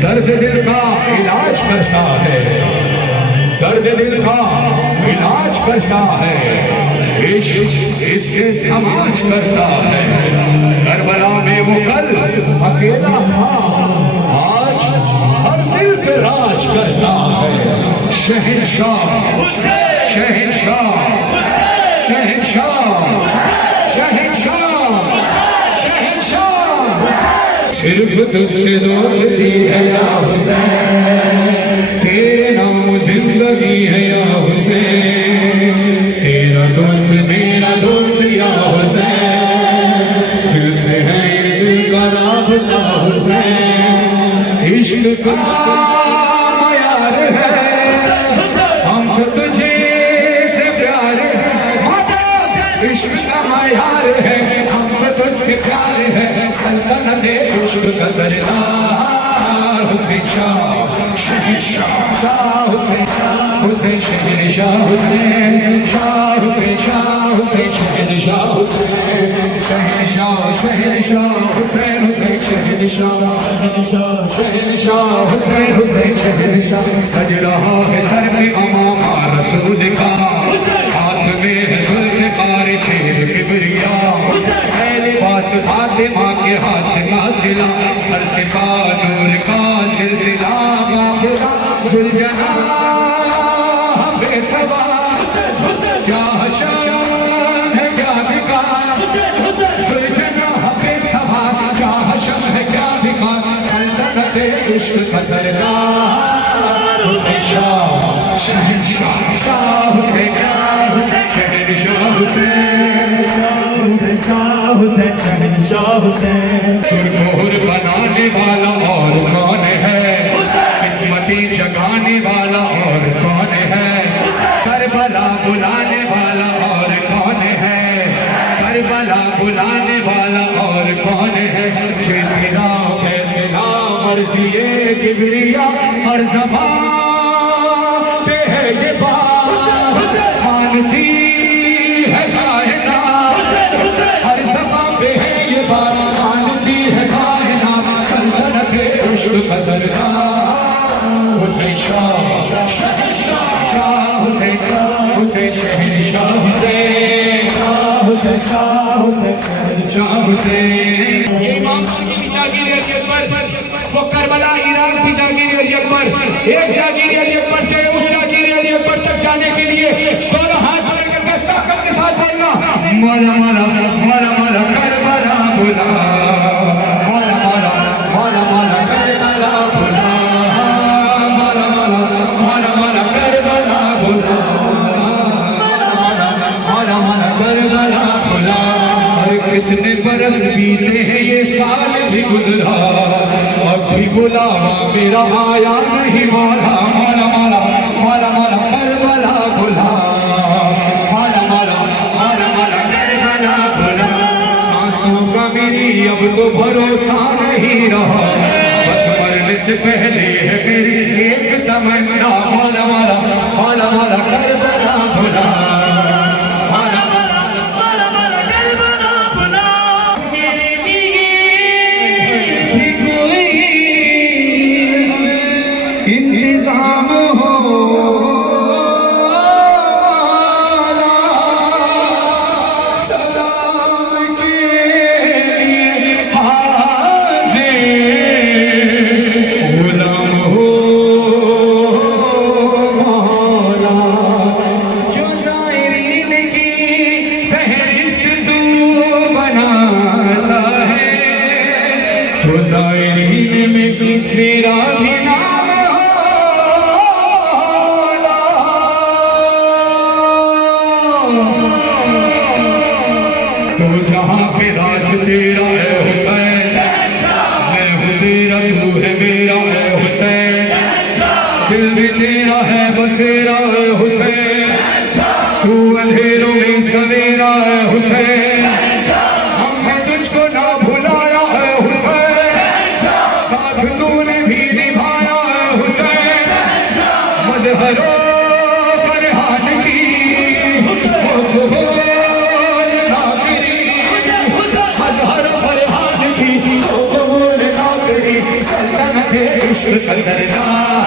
दर्द दिल का इलाज करता है, दर्द दिल का इलाज करता है, इश्क इससे समाज करता है। करबला में वो कल अकेला था, आज हर दिल पे राज करता है। शहंशाह शहंशाह शहंशाह शहंशाह शहंशाह। सिर्फ तुझसे दोस्ती है या हुसैन, तेरे नाम जिंदगी है या हुसैन, तेरा दोस्त मेरा दोस्त या हुसैन, दिल से है दिल का राबता हुसैन। इश्क का मयार है, हम तो तुझे से प्यार है, इश्क का मयार है, हम तो तुझसे प्यार है। सल्तनत इश्क का सरदार हुसैन शाह शहंशाह, शाह हुसैन शाह हुसैन शहंशाह, हुसैन शाह हुसैन शाह हुसैन शहंशाह, हुसैन शहंशाह शहंशाह हुसैन हुसैन शहंशाह शहंशाह हुसैन हुसैन शहंशाह। सज रहा है सर पे अमामा रसूल का, हाथ में है ज़ुल्फ़िकार शेर किबरिया, लिबास फातिमा के हाथ का सिला, सर से नूर का सिलसिला, बाबुरा जुलजना बेसवा, क्या शान है क्या बिका, जुलजना बेसवा, क्या शान है क्या बिका। सल्तनत इश्क का सरदार हुसैन शाह शहंशाह, शाह हुसैन शाह शहंशाह, हुसैन शाह हुसैन शहंशाह, हुसैन। तुरकोर बनाने वाला और कौन है, किस्मती जगाने वाला और कौन है, करबला बुलाने वाला और कौन है, करबला बुलाने वाला और कौन है। शेरा फैसला मर्ज़िए किबरिया, हर ज़बान पे है ये बात मानती है कायनात, हर ज़बान पे है ये बात मानती है कायनात। सल्तनत इश्क का सरदार हुसैन शाह शहंशाह, शाह हुसैन शाह हुसैन शहंशाह, हुसैन शाह हुसैन शाह हुसैन शहंशाह, हुसैन। ये इमाम की भी जागीर अली अकबर, वो करबला इराक की जागीर अली अकबर, एक जागीर अली अकबर से उस जागीर अली अकबर तक जाने के लिए दोनों हाथ मिलाकर ताकत के साथ बोलना, मौला मौला मौला मौला करबला बुला, मौला मौला मौला मौला करबला बुला, मौला मौला मौला मौला करबला बुला, मौला मौला करबला बुला। और कितने बरस बीते हैं ये साल भी गुजरा, अब भी बुलावा मेरा आया नहीं मौला, मौला मौला मौला मौला करबला बुला, मौला मौला मौला मौला करबला बुला। सांसों का मेरी अब तो भरोसा नहीं रहा, बस मरने से पहले है मेरी एक तमन्ना, मौला मौला मौला मौला करबला बुला, मौला मौला मौला मौला करबला बुला। मेरे लिए भी कोई इंतजाम हो, सलाम के लिए हाज़िर गुलाम हो, करो फरहान की नागरी हर हर फरहान की नागरी सल्तनत इश्क का सरदार